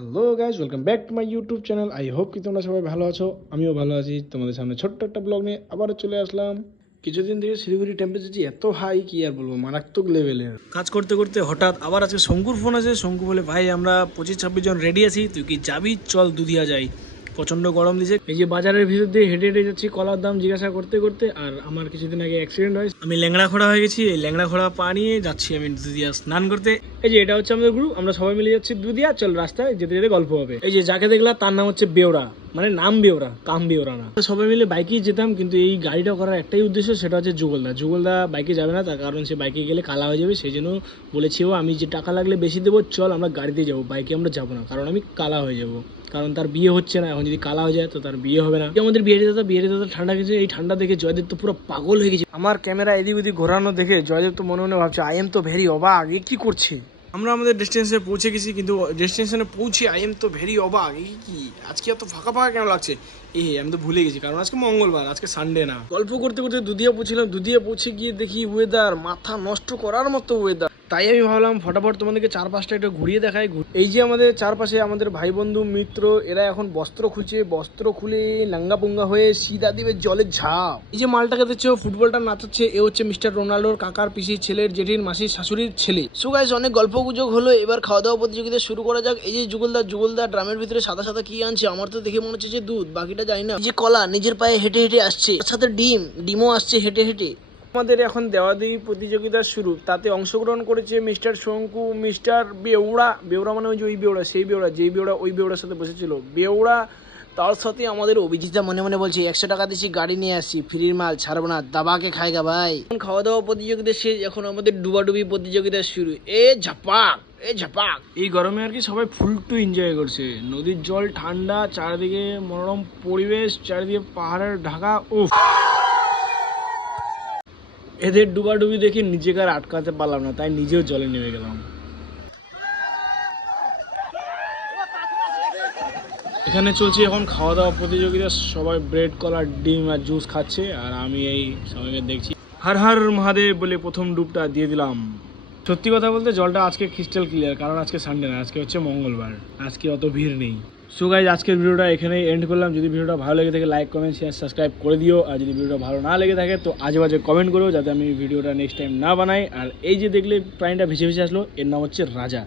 Hello guys, welcome back to my YouTube channel. I hope কি তোমরা সবাই ভালো আছো। আমিও ভালো আছি। তোমাদের সামনে ছোট্ট একটা ব্লগ নিয়ে আবারও চলে আসলাম। কিছুদিন থেকে শিলিগুড়ি টেম্পারেচার এত হাই, কি আর বলবো, মারাত্মক লেভেলের। কাজ করতে করতে হঠাৎ আবার আজকে শঙ্কুর ফোন আছে। শঙ্কু বলে, ভাই আমরা 25-26 জন রেডি আছি, তুই কি যাবি? চল দুধিয়া যাই। প্রচন্ড গরম দিছে। এই যে বাজারের ভিতর দিয়ে হেঁটে হেঁটে যাচ্ছি কলার দাম জিজ্ঞাসা করতে করতে। আর আমার কিছুদিন আগে অ্যাক্সিডেন্ট হয়, আমি ল্যাংড়া খোড়া হয়ে গেছি। এই ল্যাংড়া খোড়া পা নিয়ে যাচ্ছি আমি দুধিয়া স্নান করতে। এই যে এটা হচ্ছে আমাদের গ্রুপ, আমরা সবাই মিলে যাচ্ছি দুধিয়া। চল রাস্তায় যেতে যেতে গল্প হবে। এই যে যাকে দেখলাম তার নাম হচ্ছে বেওড়া, মানে নাম বেওড়া, কাম বেওড়া না। সবাই মিলে বাইকেই যেতাম, কিন্তু এই গাড়িটা করার একটাই উদ্দেশ্য, সেটা হচ্ছে যুগলদা বাইকে যাবে না, তার কারণ সে বাইকে গেলে কালা হয়ে যাবে। সেই জন্য বলেছি ও, আমি যে টাকা লাগলে বেশি দেবো, চল আমরা গাড়িতে যাবো, বাইকে আমরা যাবো না, কারণ আমি কালা হয়ে যাবো। কারণ তার বিয়ে হচ্ছে না এখন, যদি কালা হয়ে যায় তো তার বিয়ে হবে না। আমাদের বিয়ে দাদা ঠান্ডা গেছে। এই ঠান্ডা দেখে জয়দেব তো পুরো পাগল হয়ে গেছে। আমার ক্যামেরা এদিক ওদিক ঘোরানো দেখে জয়দেব তো মনে মনে ভাবছে, আই এম তো ভেরি অবাক, এ কি করছে। আমরা আমাদের ডেস্টিনেশনে পৌঁছে গেছি, কিন্তু ডেস্টিনেশনে পৌঁছে আই এম তো ভেরি অবাক, এই কি আজকে এত ফাঁকা ফাঁকা কেন লাগছে। আমি তো ভুলে গেছি, কারণ আজকে মঙ্গলবার, আজকে সানডে না। গল্প করতে করতে দুধিয়া পৌঁছলাম। দুধিয়া পৌঁছে গিয়ে দেখি ওয়েদার মাথা নষ্ট করার মতো ওয়েদার। তাই আমি ভাবলাম ফটাফট তোমাদেরকে চারপাশটা একটু ঘুরিয়ে দেখাই। এই যে আমাদের চারপাশে আমাদের ভাই বন্ধু মিত্র, এরা এখন বস্ত্র খুঁজছে। বস্ত্র খুলে নাঙ্গা পুঙ্গা হয়ে সিধা দিবে জলের ঝাঁপ। এই যে মালটাকে দেখছো ফুটবলটা নাচাচ্ছে, এ হচ্ছে মিস্টার রোনাল্ডোর কাকার পিসির ছেলের জেঠির মাসির শাশুড়ির ছেলে। সো গাইস, অনেক গল্প গুজব হলো, এবার খাওয়া দাওয়া প্রতিযোগিতা শুরু করা যাক। এই যে যুগলদা ড্রামের ভিতরে সাদা সাদা কি আনছে, আমার তো দেখে মনে হচ্ছে যে দুধ, বাকিটা জানি না। এই যে কলা নিজের পায়ে হেঁটে হেঁটে আসছে, তার সাথে ডিমও আসছে হেঁটে হেঁটে। আমাদের এখন দেওয়াদেবী প্রতিযোগিতা শুরু, তাতে অংশগ্রহণ করেছে মিস্টার শঙ্কু, মিস্টার বেওড়া মানে ওই যে ওই বেওড়া, সেই বেওড়া, যেই বেওড়া ওই বেওড়ার সাথে বসেছিল বেওড়া, তার সাথে আমাদের অভিজিৎটা মনে মনে বলছে 100 টাকা দিচ্ছি, গাড়ি নিয়ে আসছি, ফ্রির মাল ছাড়বো না, দাবাকে খাইগা ভাই। খাওয়া দাওয়া প্রতিযোগিতা শেষ, এখন আমাদের ডুবাডুবি প্রতিযোগিতা শুরু। ঝাপাক এই গরমে আর কি সবাই ফুল টু এনজয় করছে। নদীর জল ঠান্ডা, চারিদিকে মনোরম পরিবেশ, চারিদিকে পাহাড়ের ঢাকা। উফ, এদের ডুবাডুবি দেখে নিজেকে আর আটকাতে পারলাম না, তাই নিজেও জলে নেমে গেলাম। এখানে চলছে এখন খাওয়া দাওয়া প্রতিযোগিতা, সবাই ব্রেড, কলা, ডিম আর জুস খাচ্ছে, আর আমি এই সবাইকে দেখছি। হর হর মহাদেব বলে প্রথম ডুবটা দিয়ে দিলাম। সত্যি কথা বলতে জলটা আজকে ক্রিস্টাল ক্লিয়ার, কারণ আজকে সানডে না, আজকে হচ্ছে মঙ্গলবার, আজকে অত ভিড় নেই। সো গাইজ, আজকের ভিডিওটা এখানেই এন্ড করলাম। যদি ভিডিওটা ভালো লেগে থাকে লাইক, কমেন্ট, শেয়ার, সাবস্ক্রাইব করে দিও। আর যদি ভিডিওটা ভালো না লেগে থাকে তো আজে বাজে কমেন্ট করো, যাতে আমি ভিডিওটা নেক্সট টাইম না বানাই। আর এই যে দেখলে প্রাণীটা ভেসে ভেসে আসলো, এর নাম হচ্ছে রাজা।